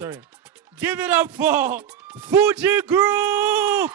Sorry. Give it up for Fuji Group!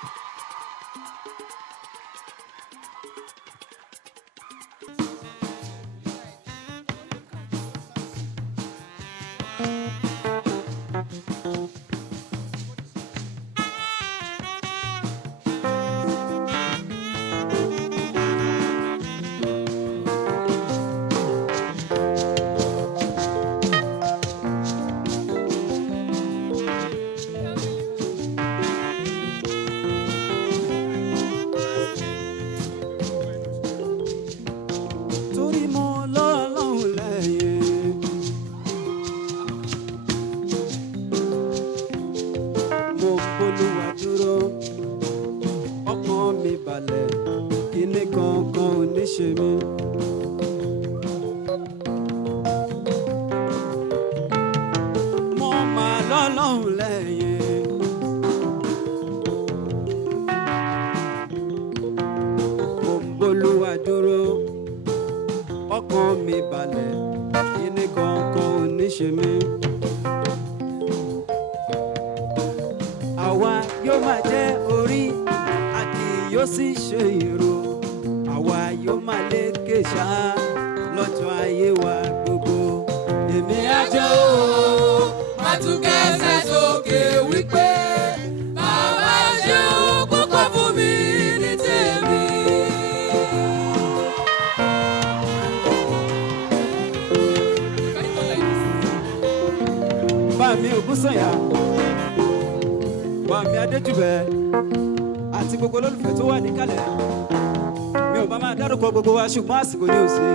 Ṣùgbọ́n àsìkò ní òsè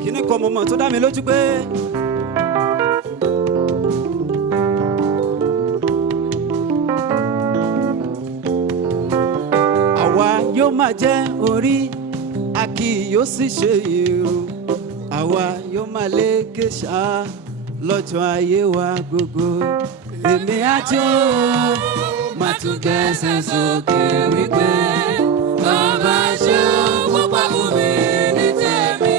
kíní kan mo mọ̀ tó dá mi lójú pé àwa yóò máa jẹ́ orí a kì yóò sì ṣe èrò àwa yóò máa lékè ṣá lọ́jọ́ ayé wa gbogbo èmi àjò máa tún kẹsẹ̀ sókè wípé bàbá ṣe púpọ̀ fún mi ní tèmi.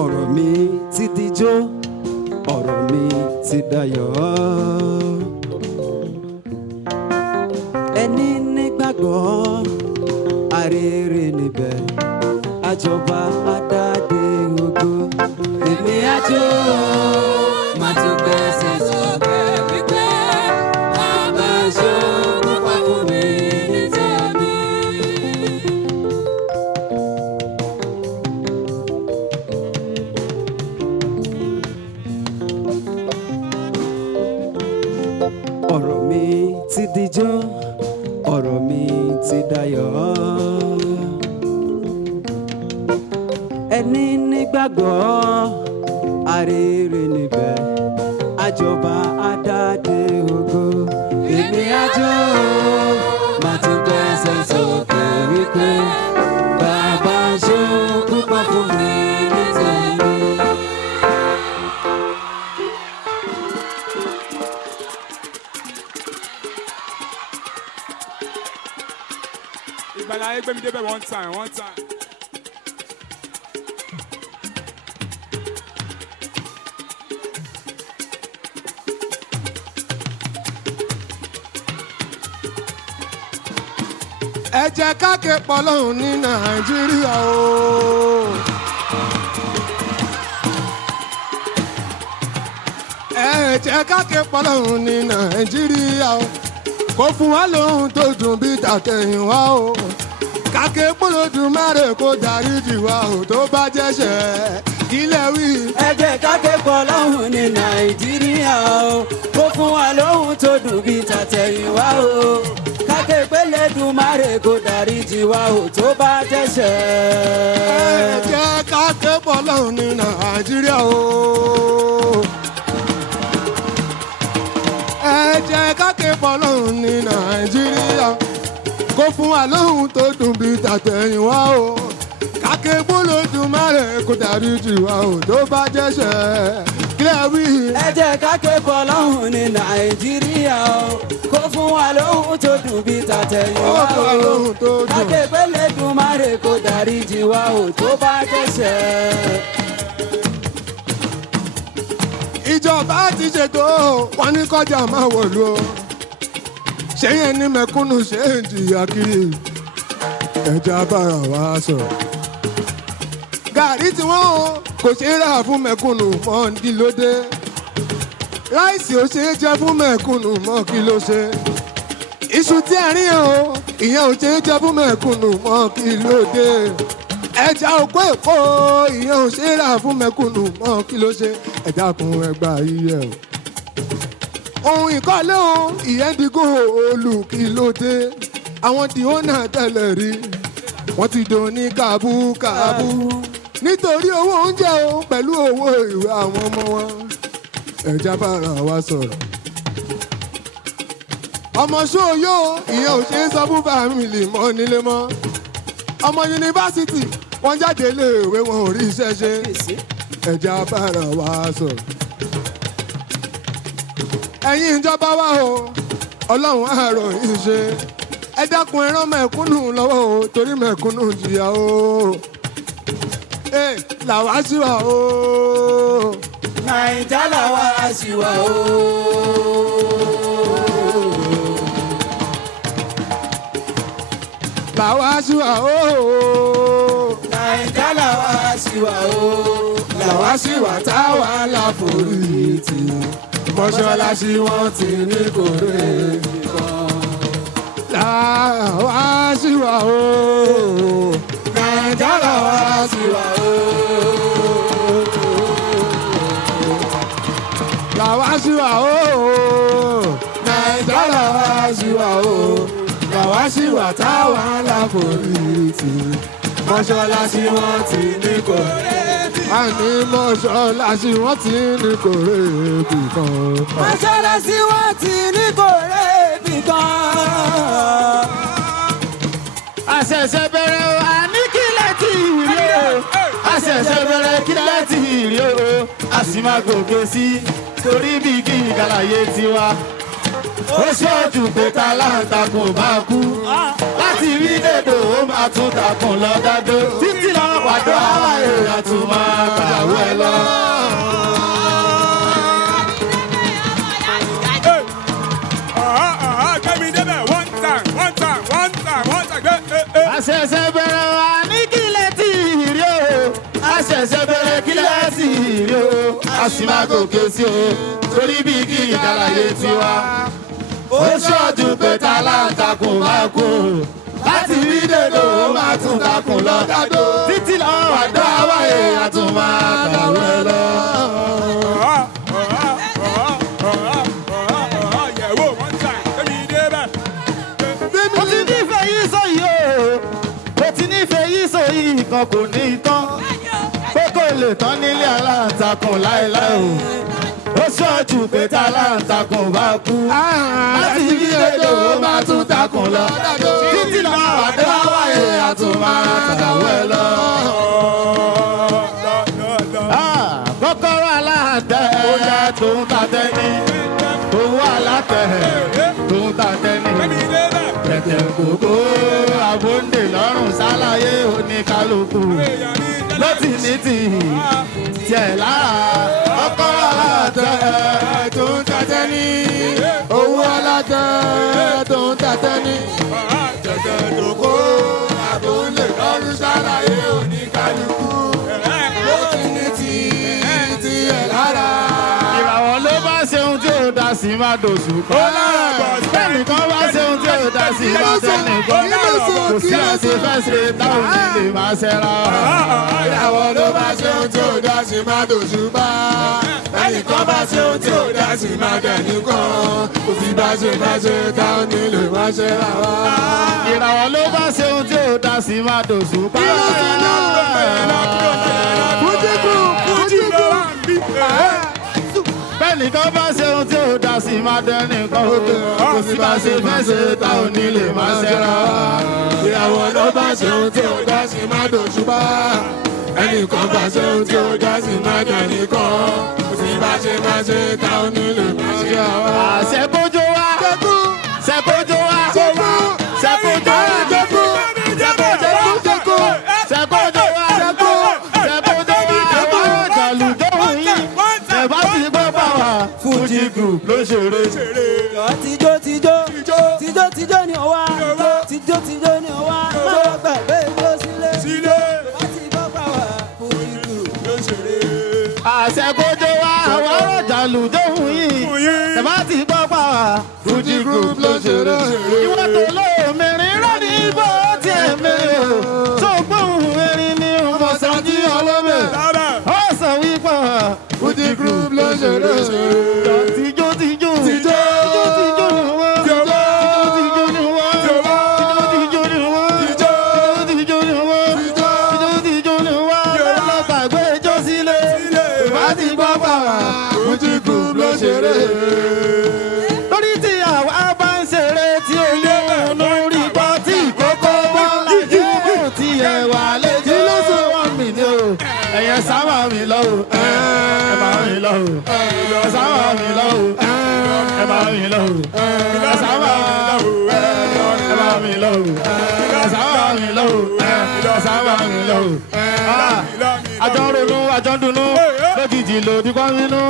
Ọ̀rọ̀ mi ti dijó, ọ̀rọ̀ mi ti dayọ̀. Ẹni nígbàgbọ́ arére níbẹ̀ àjọba adáde ògo èmi àjò máa tún gbẹ́sẹ̀ sókè wípé bàbá ṣe púpọ̀ fún mi ní tèmi. Ọ̀rọ̀ mi ti dijó, ọ̀rọ̀ mi ti dayọ̀. Ẹni nígbàgbọ́ arére níbẹ̀ àjọba adáde ògo èmi àjò máa tún gbẹ́sẹ̀ sókè wípé bàbá ṣe púpọ̀ fún mi ní tèmi. Ìgbàlà ayé gbé mi débẹ̀ one time. Ẹ jẹ́ ká ké pọ̀lọ́hùn ní Nàìjíríà o. Ẹ jẹ́ ká ké pọ̀lọ́hùn ní Nàìjíríà o. Kó fún wa lóhùn tó dùn bí tàtẹ̀yìnwá o. Káké pọ́lọ́dúnmáre kó dáríjì wa o tó bá jẹ́ṣẹ̀ ilé wí. Ẹ jẹ́ ká ké pọ̀lọ́hùn ní Nàìjíríà o. Kó fún wa lóhùn tó dùn bí tàtẹ̀yìnwá o. Káké pọ́lọ́dúnmáre kó dáríjì wa o tó bá jẹ́ṣẹ̀. Ẹ jẹ́ ká ké pọ̀lọ́hùn ní Nàìjíríà o. Ẹ jẹ́ ká ké pọ̀lọ́hùn ní Nàìjíríà. Kó fún wa lóhùn tó dùn bí tàtẹ̀yìnwá o. Káké pọ́lọ́dún kó darí jì wá o tó bá jẹ́ṣẹ̀ kílẹ̀ wí. ẹ jẹ́ ká ké pọ̀ lọ́hùn ní nàìjíríà o kó fún wa lóhùn tó dùn bí tàtẹ̀yìnwá o ká ké pélé dùn má rè kó darí jì wá o tó bá jẹ́ṣẹ̀. ìjọba ti ṣètò wọn ní kọjá máa wọ̀lú o ṣé yẹn ní mẹ̀kúnnù ṣe ń jìyà kiri ẹja bára wa sọ̀rọ̀ gàrí tí wọ́n kò ṣeé rà fún mẹ̀kúnnù mọ́ ní lóde ráìsì ò ṣeé jẹ fún mẹ̀kúnnù mọ́ kí ló ṣe iṣu tí ẹ rí o ìyẹn ò ṣeé jẹ fún mẹ̀kúnnù mọ́ kí ló dé ẹja òkú èkó ìyẹn ò ṣeé rà fún mẹ̀kúnnù mọ́ kí ló ṣe ẹja kun ẹgbàá yíyẹ o ohun ìkọ́lé o ìyẹn digun olù kí ló dé àwọn dìónà tẹ́lẹ̀ rí wọ́n ti dùn ní kábúkábú nítorí owó oúnjẹ o pẹ̀lú owó ìwé àwọn ọmọ wọn ẹja bára wa sọ̀rọ̀ ọmọ ṣóòyó ìyẹn ò ṣe é sọ fún fámìlì mọ́ nílé mọ́ ọmọ yunifásitì wọ́n jáde iléèwé wọn ò rí iṣẹ́ ṣe ẹja bára wa sọ̀rọ̀ ẹ̀yin ìjọba wa o ọlọ́run àárọ̀ yìí ṣe ẹ dákun ẹran mẹ̀kúnnù lọ́wọ́ o torí mẹ̀kúnnù jìyà o làwa sí wa o nàìjà làwa sí wa o. làwa sí wa o nàìjà làwa sí wa o. làwa sí wa táwa láforítì mọ́ṣáláṣí wọn ti ní kórè nìkan. làwa sí wa o nàìjà làwa sí wa o. làwa sí wa o nàìjà làwa sí wa o. làwa sí wa táwa láforítì mọ́ṣáláṣí wọn ti ní kórè nìkan. àní mọ́ṣáláṣí wọn ti ní kórè nìkan. mọ́ṣáláṣí wọn ti ní kórè nìkan. àṣẹ̀ṣẹ̀ bẹ̀rẹ̀ o àní kílẹ̀ tí ìrì o àṣẹ̀ṣẹ̀ bẹ̀rẹ̀ kílẹ̀ tí ìrì o a sì máa gòkè sí torí bí kí ìkàlàyé tiwa ó ṣọ́ọ̀jù pé ta láǹtakùn bá kú láti rí dèdò ó máa tún takùn lọ dádó títí lọ pàdó àwọn èèyàn tún máa kàwé lọ. àṣẹ̀ṣẹ̀ bẹ̀rẹ̀ wá ní kílẹ̀ tí ìrì o àṣẹ̀ṣẹ̀ bẹ̀rẹ̀ kílẹ̀ tí ìrì o a sì máa gòkè sí o torí bí kí ìdárayé tiwa ó ṣọ́ọ̀jù pé ta láǹtakùn máa kú láti rí dèdò ó máa tún takùn lọ dádó títí lọ́wọ́ àdó àwọn èèyàn tún máa kàwé lọ. mo ti nífẹ̀ẹ́ yìí sọ yìí o mo ti nífẹ̀ẹ́ yìí sọ yìí kan kò ní tán pé kò lè tán nílé aláǹtakùn láéláé o ó ṣọ́ọ̀jù pé tá aláǹtakùn bá kú láti rí èdè ó máa tún takùn lọ títí lọ àdó àwáyé àtún máa kàwé lọ. kọ́kọ́rọ́ aláàtẹ tó ń ta tẹ́ni owó alátẹ tó ń ta tẹ́ni tẹ̀tẹ̀ gbogbo àbóǹdè lọ́rùn sálàyé oníkálukú ló ti ní tiẹ̀ lára kọ́kọ́rọ́ aláàtẹ tó ń ta tẹ́ni owó alátẹ tó ń ta tẹ́ni tẹ̀tẹ̀ gbogbo àbóǹdè lọ́rùn sálàyé oníkálukú ló ti ní tiẹ̀ lára. ìràwọ̀ ló bá ṣe ohun tí ó dá sí máa dòṣù kọ́ bẹ́ẹ̀ni kan bá ṣe ohun tí ó dá sí máa tẹ́nì kan kò sí àti fẹ́ ṣe táwọn nílé máa ṣẹ́ra. ìràwọ̀ ló bá ṣe ohun tí ó dá sí máa dòṣù bá bẹ́ẹ̀ni kan bá ṣe ohun tí ó dá sí máa tẹ́nì kan kò sí bá ṣe táwọn nílé máa ṣẹ́ra wá. ìràwọ̀ ló bá ṣe ohun tí ó dá sí máa dòṣù bá. bẹ́ẹ̀nìkan bá ṣe ohun tí ó dá sí máa dẹ́nìkan kò sí bá ṣe fẹ́ ṣe táwọn nílé máa ṣẹ́ra. ìràwọ̀ ló bá ṣe ohun tí ó dá sí máa dòṣù bá ẹnìkan bá ṣe ohun tí ó já sí máa jẹ nìkan kò sí bá ṣe máa ṣe ta onílé máa ṣe àwa. Ṣẹ́kójó wá. Jẹ́kú. Ṣẹ́kójó wá. Jẹ́kú. Ṣẹ́kójó wá. Jẹ́kú. Ṣẹ́kójó wá. Jẹ́kú. Ṣẹ́kójó wá. Jẹ́kú. Ṣẹ́kójó wá. Àwọn àjàlùjọ́ yìí. Ẹ bá ti gbọ́ bá wa. Fuji group ló ṣeré. Tijó tijó tijó tijó ni ó wá tijó tijó ni ó wá má lọ gbàgbé ijó sílé láti gbọ́ pa wá Fuji group ló ṣeré. Ṣẹ́kójó wá. Àwọn àjàlùjọ́ yìí. Ẹ bá ti gbọ́ bá wa. Fuji group ló ṣeré. Ìwọ́n tó lóòmìnirin rán ní ibò tí ẹ̀ mẹ́rin o. Tó gbóhùn erin ní ọmọ sanjí ọlọ́mẹ̀. Ó sọ wípé Fuji group ló ṣeré. tijó tijó. Tijó. Tijó ni wọ́n. Tijó ni wọ́n. Tijó ni wọ́n. Tijó ni wọ́n. Tijó ni wọ́n. Lọ́gbàgbé ijó sílé. Ìbá ti gbọ́ pàwà. Fuji group ló ṣeré. Lórí tí àwa bá ń ṣeré tí ó yé lórí gbọ́ tí ìkókó bọ́lá yóò ti ẹ̀wà léjì lóṣù wọn mi ní o. Ẹ̀yẹ sábà mi lọ o. Ẹ máa mi lọ o. Ẹ sábà mi lọ o. Ẹ máa mi lọ o. Ẹ sábà ẹ máa mi lọ o. Ẹ sábà mi lọ o. Ẹ sábà mi lọ o. Àjọ ronú àjọ dùnnú lójijì lòdì kan nínú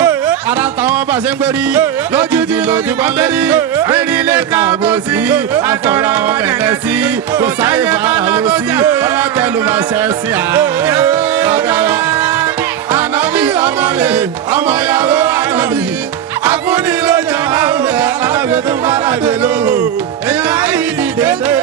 ara táwọn bá ṣe ń gbérí lójijì lòdì kan lérí rírí lè kààbò sí àfọ̀rọ̀ wọn bẹ̀rẹ̀ sí kò sáyé fàlàbò sí ọlọ́tẹ̀lù máa ṣe sí àgbàrá. Ànábì ọmọ rẹ̀ ọmọ ìyàwó ànábì afúnni ló jẹ àwùjọ alábẹ́ tó bára dé lóhùn èèyàn ayé dìde lé.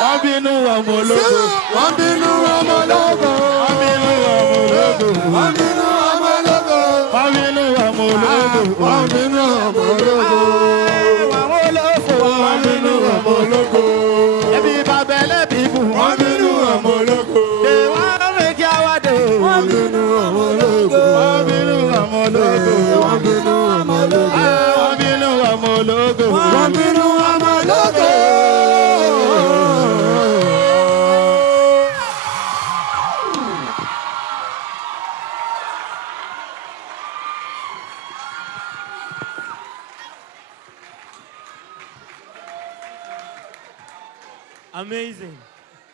Wọ́n bínú ọmọ ológo. Wọ́n bínú ọmọ ológo. Wọ́n bínú ọmọ ológo. Wọ́n bínú ọmọ ológo. Wọ́n bínú ọmọ ológo. Wọ́n bínú ọmọ ológo. Àwọn olófò. Wọ́n bínú ọmọ ológo. Ẹbí bàbá ẹlẹ́bí bù. Wọ́n bínú ọmọ ológo. Wọ́n rìn kí a wá dé. Wọ́n bínú ọmọ ológo. Wọ́n bínú ọmọ ológo. Wọ́n bínú ọmọ ológo. Wọ́n bínú ọmọ ológo. Wọ́n bínú ọmọ ológo. Amazing.